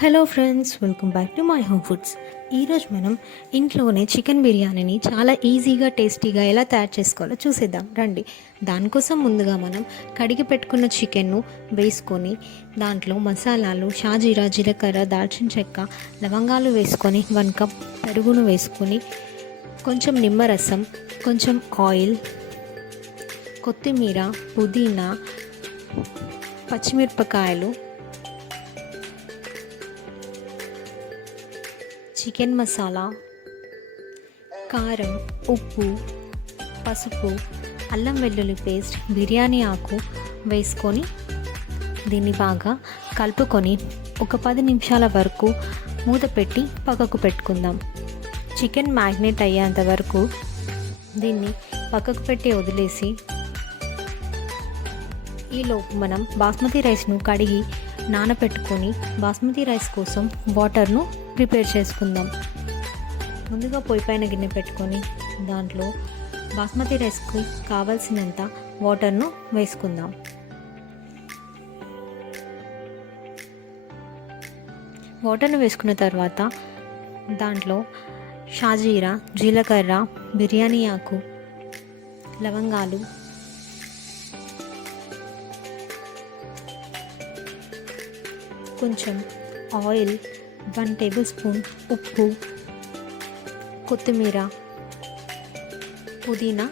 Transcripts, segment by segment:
Hello friends, welcome back to my home foods. ఈరోజు మనం ఇంట్లోనే చికెన్ బిర్యానీని చాలా ఈజీగా టేస్టీగా ఎలా తయారు చేసుకోవాలో చూసేద్దాం రండి. దానికోసం ముందుగా మనం కడిగి పెట్టుకున్న చికెన్ను వేసుకొని దాంట్లో మసాలాలు షాజీరా, జీలకర్ర, దాల్చిన చెక్క, లవంగాలు వేసుకొని 1 కప్ పెరుగును వేసుకొని కొంచెం నిమ్మరసం, కొంచెం ఆయిల్, కొత్తిమీర, పుదీనా, పచ్చిమిరపకాయలు, చికెన్ మసాలా, కారం, ఉప్పు, పసుపు, అల్లం వెల్లుల్లి పేస్ట్, బిర్యానీ ఆకు వేసుకొని దీన్ని బాగా కలుపుకొని ఒక 10 నిమిషాల వరకు మూత పెట్టి పక్కకు పెట్టుకుందాం. చికెన్ మ్యాగ్నేట్ అయ్యేంత వరకు దీన్ని పక్కకు పెట్టి వదిలేసి ఈలోపు మనం బాస్మతి రైస్ను కడిగి నానబెట్టుకొని బాస్మతి రైస్ కోసం వాటర్ను ప్రిపేర్ చేసుకుందాం. ముందుగా పొయ్యి పైన గిన్నె పెట్టుకొని దాంట్లో బాస్మతి రైస్కి కావాల్సినంత వాటర్ను వేసుకుందాం. వాటర్ను వేసుకున్న తర్వాత దాంట్లో షాజీరా, జీలకర్ర, బిర్యానీ ఆకు, లవంగాలు, కొంచెం ఆయిల్, 1 టేబుల్ స్పూన్ ఉప్పు, కొత్తిమీర, పుదీనా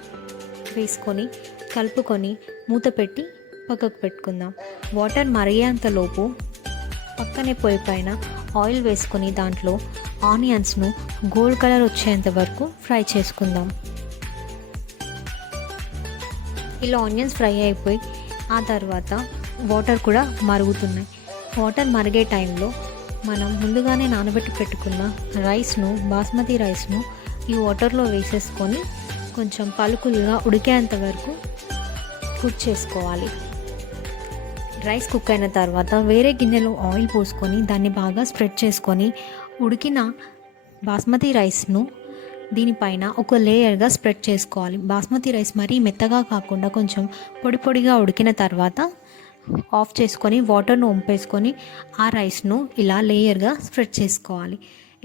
వేసుకొని కలుపుకొని మూత పెట్టి పక్కకు పెట్టుకుందాం. వాటర్ మరిగేంతలోపు పక్కనే పొయ్యి పైన ఆయిల్ వేసుకొని దాంట్లో ఆనియన్స్ను గోల్డ్ కలర్ వచ్చేంత వరకు ఫ్రై చేసుకుందాం. ఇలా ఆనియన్స్ ఫ్రై అయిపోయి ఆ తర్వాత వాటర్ కూడా మరుగుతున్నాయి. వాటర్ మరిగే టైంలో మనం ముందుగానే నానబెట్టి పెట్టుకున్న రైస్ను, బాస్మతి రైస్ను ఈ వాటర్లో వేసేసుకొని కొంచెం పలుకులుగా ఉడికేంత వరకు కుక్ చేసుకోవాలి. రైస్ కుక్ అయిన తర్వాత వేరే గిన్నెలో ఆయిల్ పోసుకొని దాన్ని బాగా స్ప్రెడ్ చేసుకొని ఉడికిన బాస్మతి రైస్ను దీనిపైన ఒక లేయర్గా స్ప్రెడ్ చేసుకోవాలి. బాస్మతి రైస్ మరీ మెత్తగా కాకుండా కొంచెం పొడి పొడిగా ఉడికిన తర్వాత ఆఫ్ చేసుకొని వాటర్ను వంపేసుకొని ఆ రైస్ను ఇలా లేయర్గా స్ప్రెడ్ చేసుకోవాలి.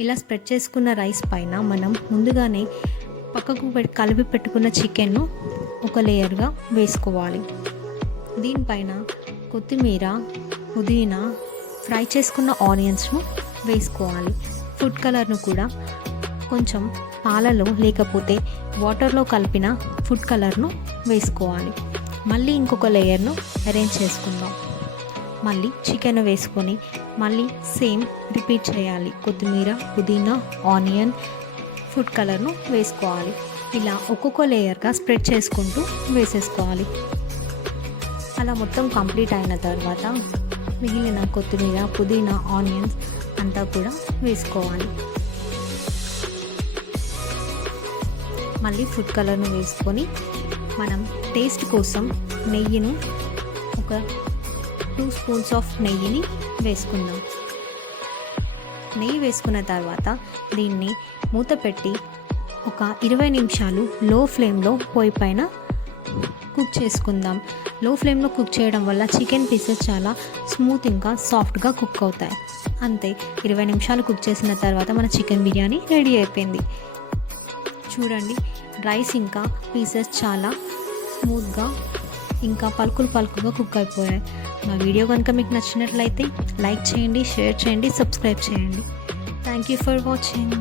ఇలా స్ప్రెడ్ చేసుకున్న రైస్ పైన మనం ముందుగానే పక్కకు కలిపి పెట్టుకున్న చికెన్ను ఒక లేయర్గా వేసుకోవాలి. దీనిపైన కొత్తిమీర, పుదీనా, ఫ్రై చేసుకున్న ఆనియన్స్ను వేసుకోవాలి. ఫుడ్ కలర్ను కూడా కొంచెం పాలలో లేకపోతే వాటర్లో కలిపిన ఫుడ్ కలర్ను వేసుకోవాలి. మళ్ళీ ఇంకొక లేయర్ను అరేంజ్ చేసుకుందాం. మళ్ళీ చికెన్ వేసుకొని మళ్ళీ సేమ్ రిపీట్ చేయాలి. కొత్తిమీర, పుదీనా, ఆనియన్, ఫుడ్ కలర్ను వేసుకోవాలి. ఇలా ఒక్కొక్క లేయర్గా స్ప్రెడ్ చేసుకుంటూ వేసేసుకోవాలి. అలా మొత్తం కంప్లీట్ అయిన తర్వాత మిగిలిన కొత్తిమీర, పుదీనా, ఆనియన్స్ అంతా కూడా వేసుకోవాలి. మళ్ళీ ఫుడ్ కలర్ను వేసుకొని మనం టేస్ట్ కోసం నెయ్యిను ఒక 2 స్పూన్స్ ఆఫ్ నెయ్యిని వేసుకుందాం. నెయ్యి వేసుకున్న తర్వాత దీన్ని మూత పెట్టి ఒక 20 నిమిషాలు లో ఫ్లేమ్లో పొయ్యి పైన కుక్ చేసుకుందాం. లో ఫ్లేమ్లో కుక్ చేయడం వల్ల చికెన్ పీసెస్ చాలా స్మూత్ ఇంకా సాఫ్ట్గా కుక్ అవుతాయి. అంతే, 20 నిమిషాలు కుక్ చేసిన తర్వాత మన చికెన్ బిర్యానీ రెడీ అయిపోయింది. చూడండి, రైస్ ఇంకా పీసెస్ చాలా స్మూత్గా ఇంకా పలుకులుగా కుక్ అయిపోయాయి. మా వీడియో కనుక మీకు నచ్చినట్లయితే లైక్ చేయండి, షేర్ చేయండి, సబ్స్క్రైబ్ చేయండి. Thank you for watching.